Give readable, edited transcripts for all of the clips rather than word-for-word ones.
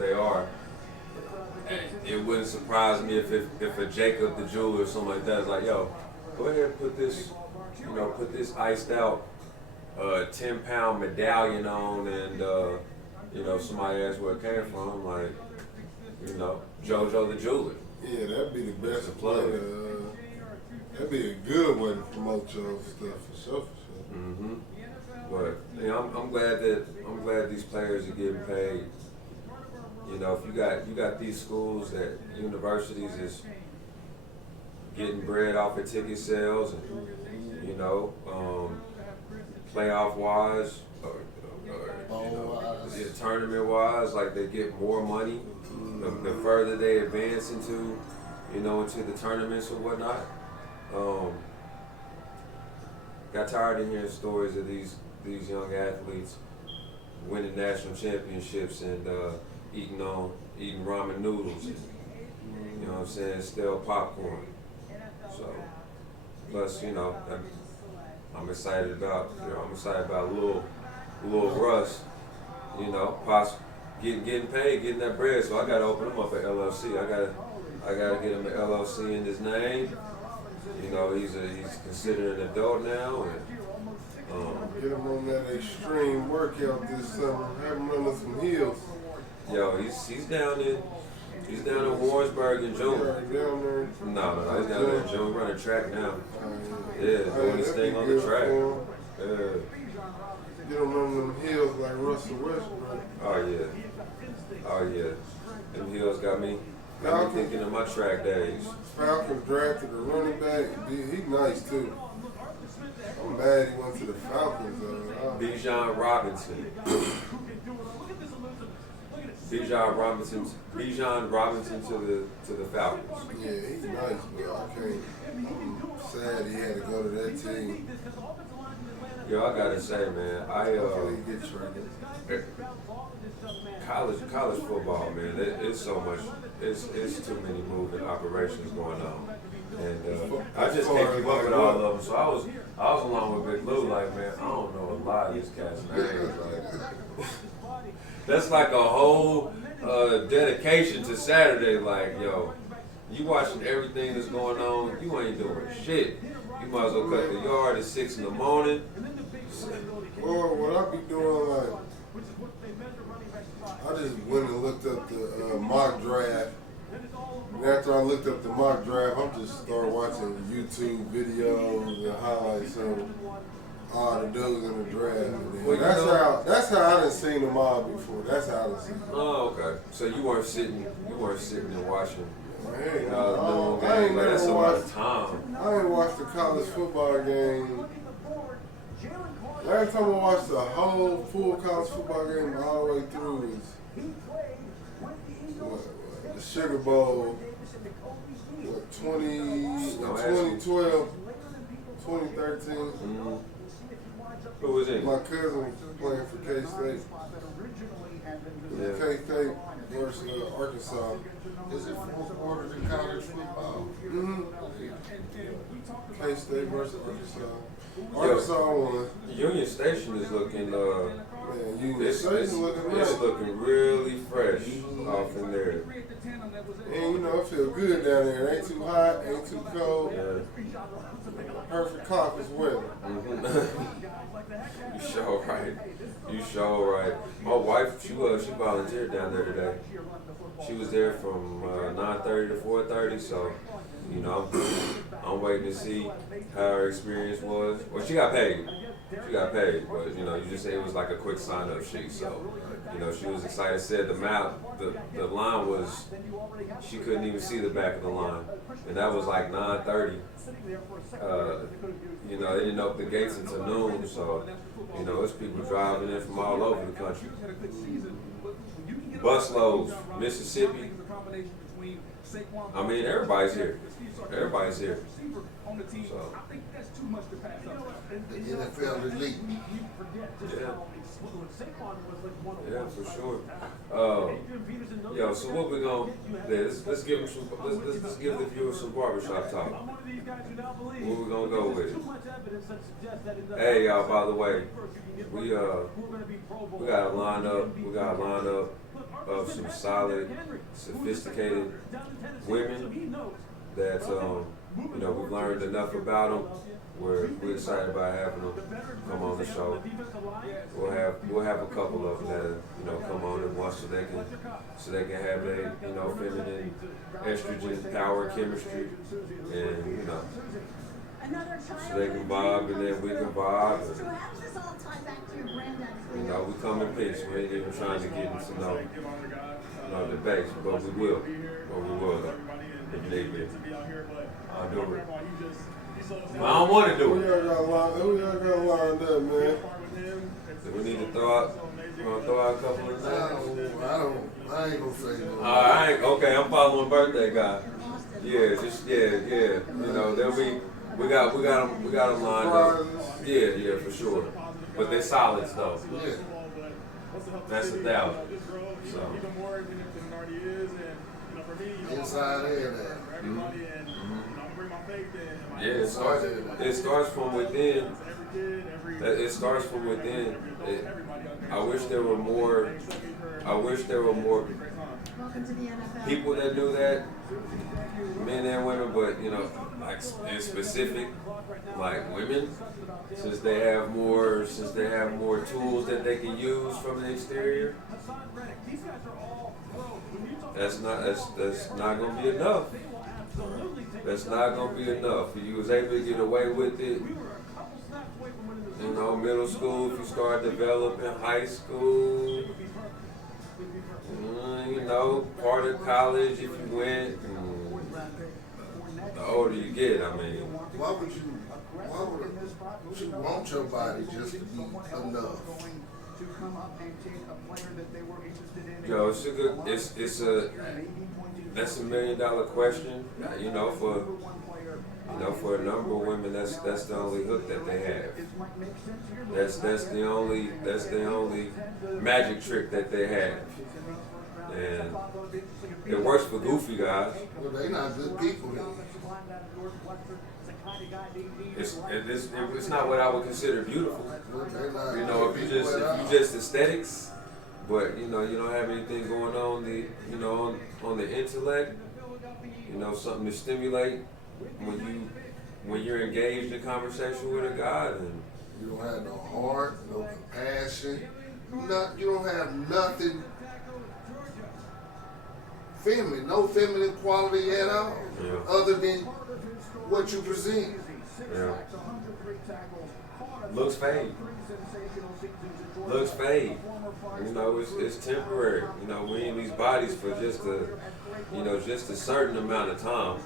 they are. And it wouldn't surprise me if a Jacob the Jeweler or something like that is like, yo, go ahead and put this iced out 10-pound medallion on, and somebody asks where it came from. I'm like, JoJo the Jeweler. Yeah, that'd be the best a plug. That'd be a good way to promote your stuff for sure. Mm-hmm. But I'm glad these players are getting paid. If you got these schools that universities is getting bread off of ticket sales, and playoff wise or tournament wise, like they get more money the further they advance into the tournaments or whatnot. Got tired of hearing stories of these young athletes winning national championships and eating ramen noodles, and, what I'm saying, stale popcorn. So, plus, I'm excited about Lil Russ, getting paid, getting that bread. So I gotta open him up at LLC. I gotta get him an LLC in his name. He's considered an adult now, and get him on that extreme workout this summer. Have him running some hills. Yo, he's down in Warrensburg in June. No, he's down there in June, running track now. Yeah, doing his thing on the track. Yeah. Get him on them hills like Russell Westbrook. Oh yeah. Them hills got me thinking of my track days. Falcons drafted a running back. He nice too. I'm mad he went to the Falcons though. Bijan Robinson. Bijan Robinson to the Falcons. Yeah, he's nice, but I'm sad he had to go to that team. Yo, I gotta say, man, college football, man, it's so much, it's too many moving operations going on, and I just can't keep up with all of them. So I was along with Big Lou, like, man, I don't know a lot of these cats' names, like. That's like a whole dedication to Saturday. Like, yo, you watching everything that's going on, you ain't doing shit. You might as well cut the yard at 6 in the morning. Or what I be doing, like, I just went and looked up the mock draft. And after I looked up the mock draft, I'm just started watching YouTube videos and highlights of all the dudes in the draft. That's how I done seen them all before. That's how I done seen them. Oh, okay. So you weren't sitting and watching. I ain't that's a never lot of watched. time. I ain't watched a college football game. Last time I watched a whole full college football game all the way through was the Sugar Bowl. 2012, 2013. Mm-hmm. Who was in? My cousin was playing for K-State. Yeah. K-State versus Arkansas. Is it 4 quarters in college football? Mm-hmm. K-State versus Arkansas. Arkansas won. Union Station is looking, Union Station looking nice. It's looking really fresh off in there. And it feel good down there. It ain't too hot, ain't too cold. Yeah. Perfect conference weather. Mm-hmm. You sure right. My wife, she volunteered down there today. She was there from 9:30 to 4:30, so I'm waiting to see how her experience was. Well, she got paid. But you just say it was like a quick sign-up sheet. So, she was excited. Said the line was, she couldn't even see the back of the line, and that was like 9:30. They didn't open the gates until noon, so it's people driving in from all over the country. Busloads, Mississippi. I mean, everybody's here. So. The NFL elite. Yeah, for sure. So what we gonna? Let's give them some. Let's give the viewers some barbershop talk. What we gonna go with? Hey, y'all. By the way, we got lined up. of some solid, sophisticated women that we've learned enough about them. We're excited about having them come on the show. We'll have a couple of them that come on at once so they can have their feminine estrogen power chemistry, and so they can vibe and then we can vibe. And, we come in peace. We ain't even trying to get into no debates, but we will. Though, if need be. I'll do it. I don't want to do it. Who y'all got lined up, man? So we need to throw out a couple of names. I ain't gonna say no. Okay, I'm following birthday guy. Yeah. They'll be. We got them lined up. Yeah, for sure. But they're solids though. Yeah. That's 1,000. So. Inside and there. Yeah, it starts from within. It starts from within. I wish there were more people that do that, men and women, but like in specific, like women, since they have more tools that they can use from the exterior. That's not gonna be enough. That's not gonna be enough. If you was able to get away with it, middle school, if you start developing high school, part of college if you went, the older you get, Why would you want your body just to be enough? Yo, that's $1 million question, for a number of women, that's the only hook that they have. That's the only magic trick that they have. And it works for goofy guys. Well, they not good people then. It's not what I would consider beautiful. Well, If you just aesthetics, but you don't have anything going on on the intellect, something to stimulate when you're engaged in conversation with a guy, then you don't have no heart, no compassion. You don't have nothing feminine, no feminine quality at all, other than what you present. Yeah. Looks fade. It's temporary. We in these bodies for just a certain amount of time.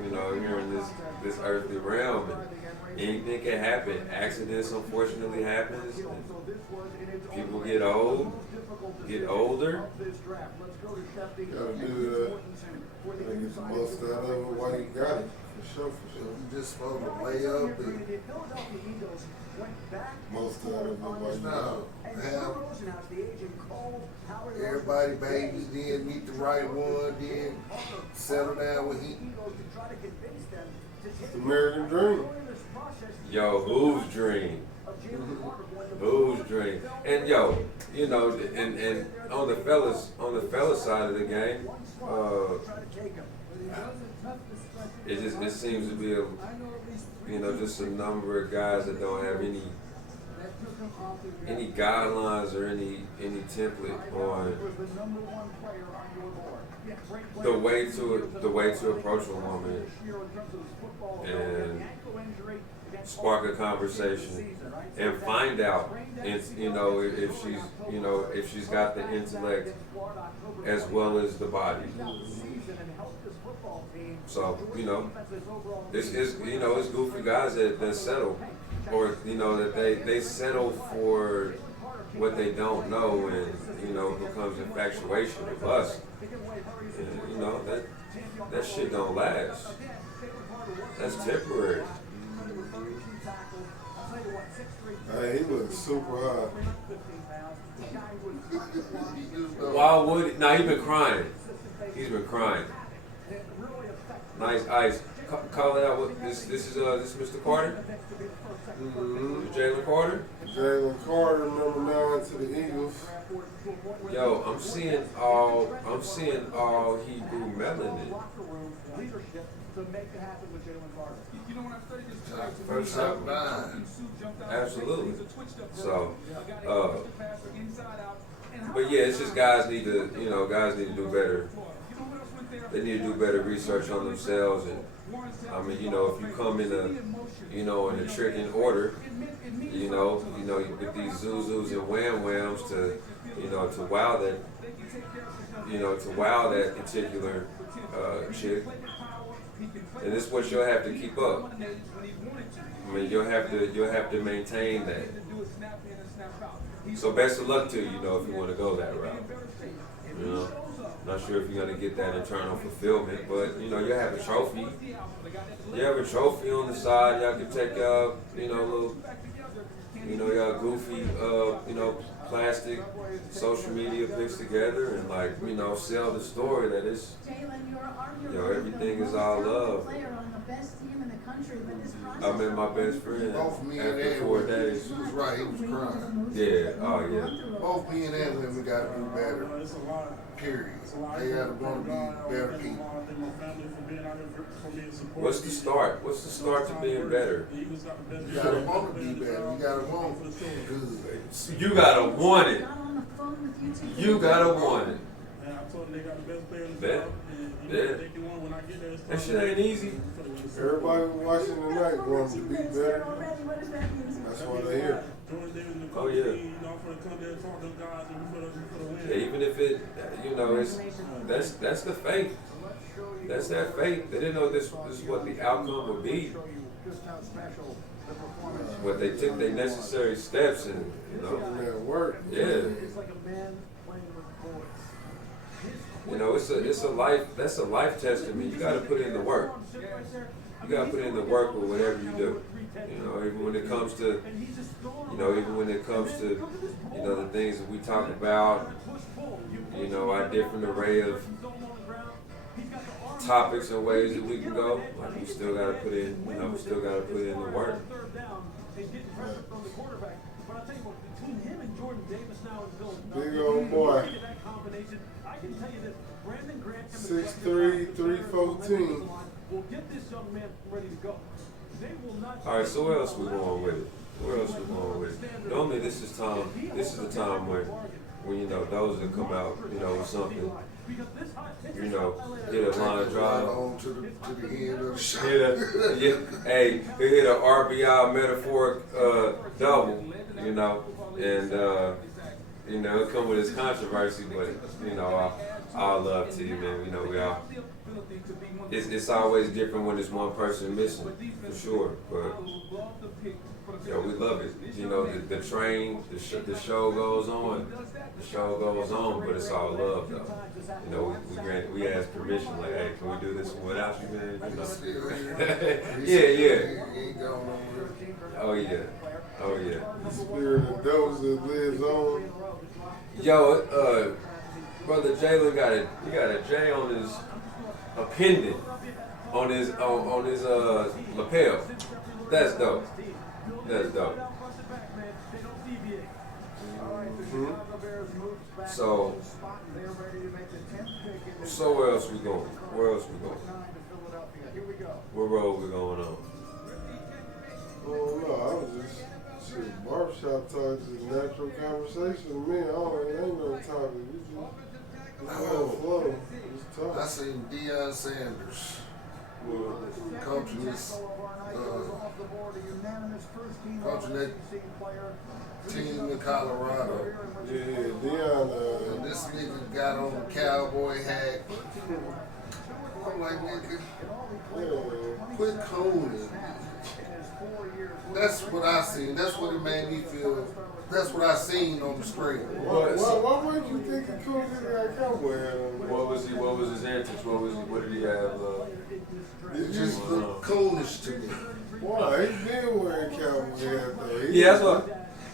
Here in this earthly realm, and anything can happen. Accidents unfortunately happens. People get old, get older. You gotta do that. Make get the most out of it while you got it. For sure. You just supposed to lay up and Most out of it while you got it. have everybody babies, then meet the right one, then settle down with him. It's the American dream. Yo, whose dream? Whose dream? And and on the fellas side of the game, it seems to be just a number of guys that don't have any guidelines or any template on the way to approach a woman and spark a conversation and find out if she's got the intellect as well as the body. So it's goofy guys that settle, or that they settle for what they don't know, and becomes infatuation of lust. And, that shit don't last. That's temporary. Hey, he looks super high. Why would he? Nah, he's been crying. Nice ice. call it out. What this is Mr. Carter, Jalen Carter. Jalen Carter, number 9 to the Eagles. Yo, I'm seeing all Hebrew melanin. First Top up, 9. absolutely. So, but yeah, it's just guys need to do better. They need to do better research on themselves, and I mean, if you come in a tricking order, with these Zuzus and Wham Whams to wow that particular chick, and this is what you'll have to keep up. I mean, you'll have to maintain that. So best of luck to you, if you want to go that route. Not sure if you're gonna get that internal fulfillment, but you have a trophy. You have a trophy on the side. Y'all can take little, y'all goofy, plastic social media pics together and sell the story that it's, everything is all love. I met my best friend Both me and after 4 days. He was right, he was crying. Yeah, oh yeah. Both me and Edwin, we got to do better. Period. They got to want to be better people. What's the start? What's the start to being better? You got to want to be better. You got to want good. You gotta want it. You gotta want it. Bet. Yeah. That shit ain't easy. Everybody watching tonight wants to be better. That's why they're here. Oh yeah. Yeah, even if it, it's that's the faith. That's that faith. They didn't know this is what the outcome would be. But they took their necessary steps and That work. yeah. It's a life. That's a life testament. You got to put in the work. You got to put in the work with whatever you do. Even when it comes to, the things that we talk about, our different array of topics and ways that we can go. Like we still got to put in, the work. Big old boy. 6'3", 314. All right, so where else we going with it? Normally this is the time when those that come out, with something, hit a line drive. On to the end of the show. They hit a RBI metaphoric double, and it come with its controversy, but all love to you, man. We all. It's always different when it's one person missing, for sure. But we love it. The train, the show goes on. The show goes on, but it's all love, though. We ask permission, like, hey, can we do this one without you, man? Yeah. Oh yeah. The spirit of those that lives on. Yo, brother Jalen got a J on his pendant on his lapel. That's dope. So where else we going? What road we going on? Oh no, I was just barbershop talk is natural conversation. Man, ain't no topic. It's flow. It's talk. I seen Deion Sanders coaching that team in Colorado. Yeah, Deion. And this nigga got on the cowboy hat. I'm like, nigga, quit cooning. That's what I seen. That's what it made me feel. That's what I seen on the screen. Why would you think a cool nigga got cowboy hat on? What was his antics? What did he have? It just looked coolish to me. Why? He been wearing cowboy hat though. Yeah, that's what.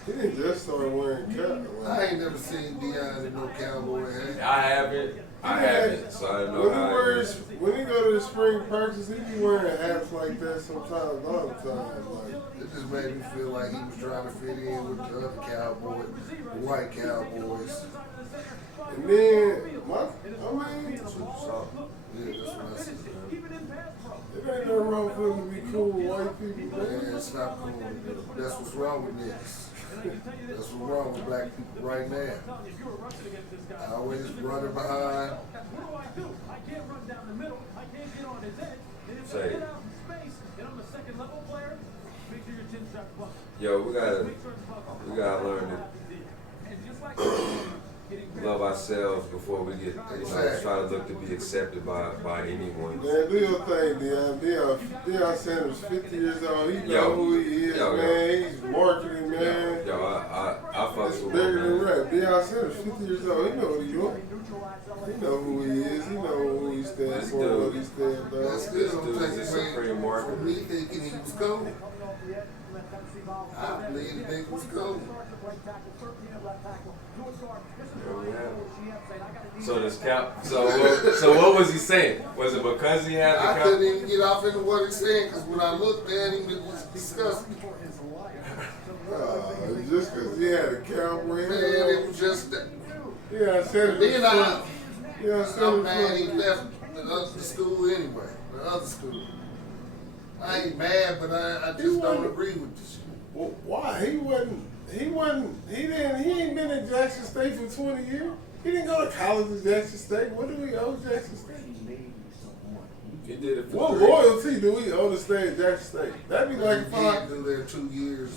He didn't just start wearing cap. I ain't never seen Deion in no cowboy hat. I haven't, so I don't know how it is. When he go to the spring practice, he be wearing hats like that sometimes, all the time. Like, It just made me feel like he was trying to fit in with the other cowboys, the white cowboys. and then, Yeah, that's what I said. it ain't no wrong for him to be cool with white people, man. Man, it's not cool. That's what's wrong with niggas. That's what's wrong with black people right now. I always running behind. Say, yo, we gotta learn to love ourselves before we get, try to look to be accepted by anyone. Man, do your thing, Deion. Deion Sanders, 50 years old. He know who he is, man. He's marketing, man. Yo, I fuck It's with bigger him, than man. rap. Deion Sanders, 50 years old. He know what he doing. He know who he is. He know who he stands for, what he stands That's for. good. This dude is a Don't take supreme away marketer. from me thinking he was cool. I believe the nigga was cool. So this cap. So what was he saying? Was it because he had the I cap? couldn't even get off into what he said because when I looked at him, it was disgusting. Just because he had a cowboy Man, hat it on. was just that. Deion Sanders. Then Deion I'm Sanders. mad he left the school anyway, the other school. I ain't mad, but I just don't agree with this shit. Well, why? He ain't been at Jackson State for 20 years. He didn't go to college at Jackson State. What do we owe Jackson State? He did it for What 3. loyalty do we owe to stay at Jackson State? That'd be like He if did I, do there 2 years.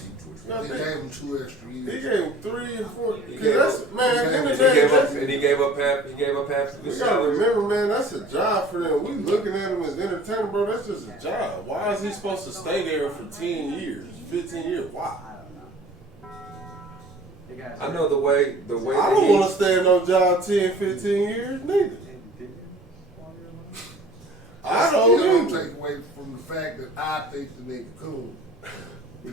They gave him 2 extra he years. gave him 3 and 4. He Cause gave that's, up- man, at the end of And the he day, gave up. that's- And he gave up half. He gave up half of we his gotta salary. remember, man, that's a job for them. We looking at him as entertainment, bro. That's just a job. Why is he supposed to stay there for 10 years, 15 years? Why? I know the way I that don't he- want to stay in no job 10, 15 years, neither. I Still don't don't either. take away from the fact that I think the nigga cool.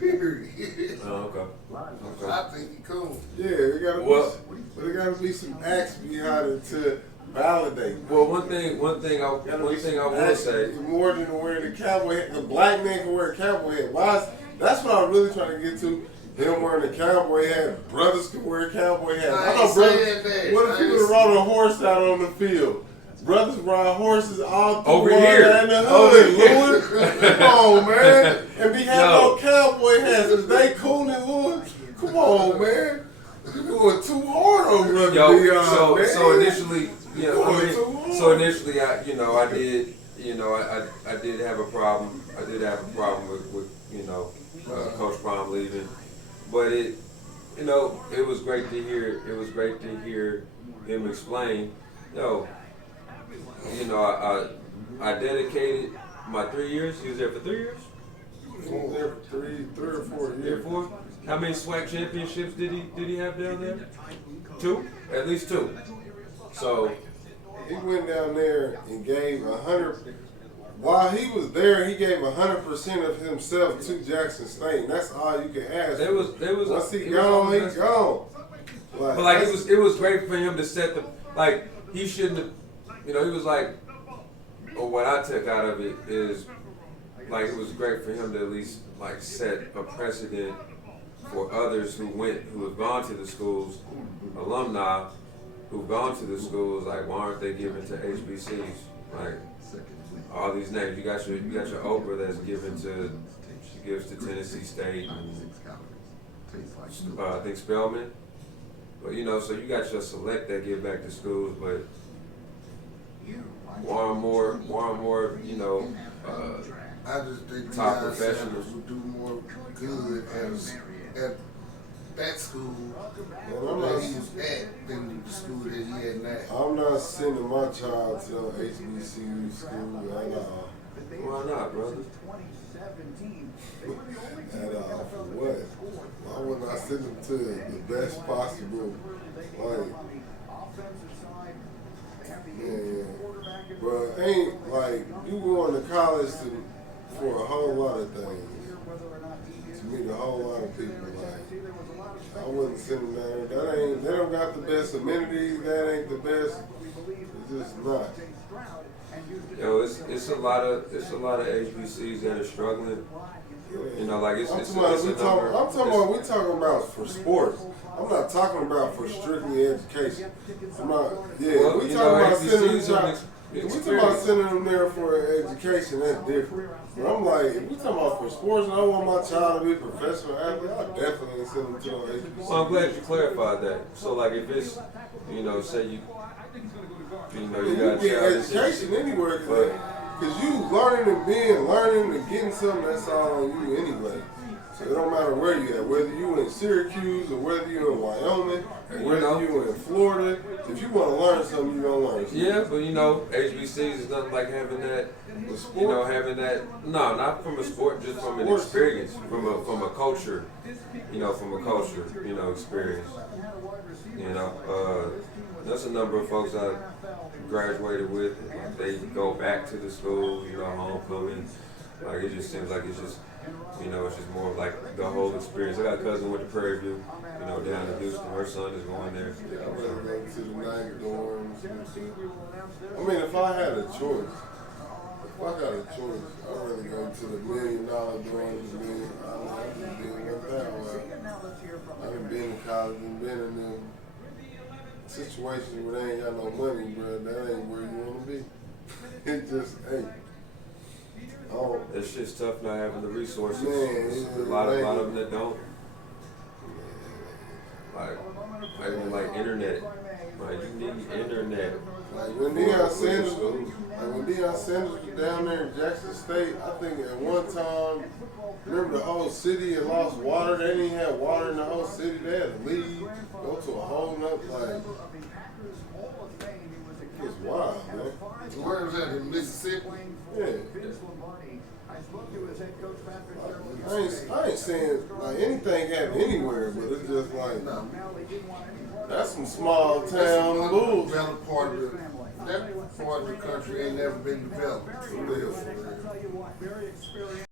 Period. Oh, okay. I think he cool. Yeah, there gotta be some acts behind it to validate. Well, one thing I will say. More than wearing the cowboy hat. The black man can wear a cowboy hat. That's what I'm really trying to get to. Them wearing a cowboy hat. Brothers can wear cowboy hats. I I know ain't brothers. saying that. What if I you ain't would have rode a horse out on the field? Brothers ride horses all through Over Florida here. and the Over hood, here. Louis. Come on, man. And be having Yo. no cowboy hats. Is they cool in Louis? Come on, man. You going too hard on Brother Yo, Deion, man. so initially, You're going too hard. I did have a problem. I did have a problem with Coach Prime leaving, but it was great to hear. It was great to hear him explain. I dedicated my 3 years. He was there for 3 years. He was there for 3 or 4 years. Therefore, how many SWAC championships did he have down there? 2, at least 2. So He went down there and gave 100. While he was there, he gave 100% of himself to Jackson State. And that's all you can ask. there was Once he it was gone, he almost- gone. But like it was great for him to set the he shouldn't have he was like, or what I took out of it is like it was great for him to at least like set a precedent for others who have gone to the schools, alumni who've gone to the schools. Like, why aren't they given to HBCs? Like all these names, you got your Oprah that's given to she gives to Tennessee State and I think Spelman. But so you got your select that give back to schools, but more and more, I just think Top Deion professionals. Sanders would do more good at that school I'm that not, he was at than the school that he had now. I'm not sending my child to no HBCU school at all. why not, brother? At all. For what? Why wouldn't I send them to the best possible, like, man. But ain't like you going to college for a whole lot of things. To meet a whole lot of people. Like, I wouldn't send them down there. They don't got the best amenities. That ain't the best. It's just not. Yo, it's a lot of HBCs that are struggling. You know, like it's a number. I'm talking about we talking about for sports. I'm not talking about for strictly education. I'm not. Yeah, Well, we you talking know, about sending HBCs them. are We talking about sending them there for education. That's different. But I'm like, if we talking about for sports, and I want my child to be a professional athlete, I definitely ain't send them to no HBCU. Well, I'm glad you clarified that. So, like, if it's, you know, say you know, you got get a child education anywhere, cause you learning and getting something. That's all on you anyway. So it don't matter where you at, whether you in Syracuse or whether you in Wyoming or whether you in Florida. If you want to learn something, you gonna learn something. Yeah, but you know, HBCs is nothing like having that. You know, having that. No, not from a sport, just from an experience, from a culture. You know, from a culture. You know, experience. You know, that's a number of folks I graduated with. They go back to the school. You know, homecoming. Like it just seems like it's just. You know, it's just more of like the whole experience. I got a cousin with the Prairie View, you know, down in Houston. Her son is going there. Yeah, I'd rather go to the night dorms. I mean, if I had a choice, I'd rather go to the $1 million dorms. I've just been with that one. I've been in college and been in them situations where they ain't got no money, bro. That ain't where you want to be. It just ain't. Oh, That shit's tough not having the resources. Man, A lot of them that don't. Like even like internet. Like you need internet. like when Deion Sanders was down there in Jackson State, I think at one time, remember the whole city had lost water. They didn't even have water in the whole city. They had to leave, go to a whole nother, like, it's wild, man. Where was that, in Mississippi? Yeah. I ain't saying like anything happen anywhere, but it's just like that's some small town bull. That part of the country ain't never been developed. For real, for real.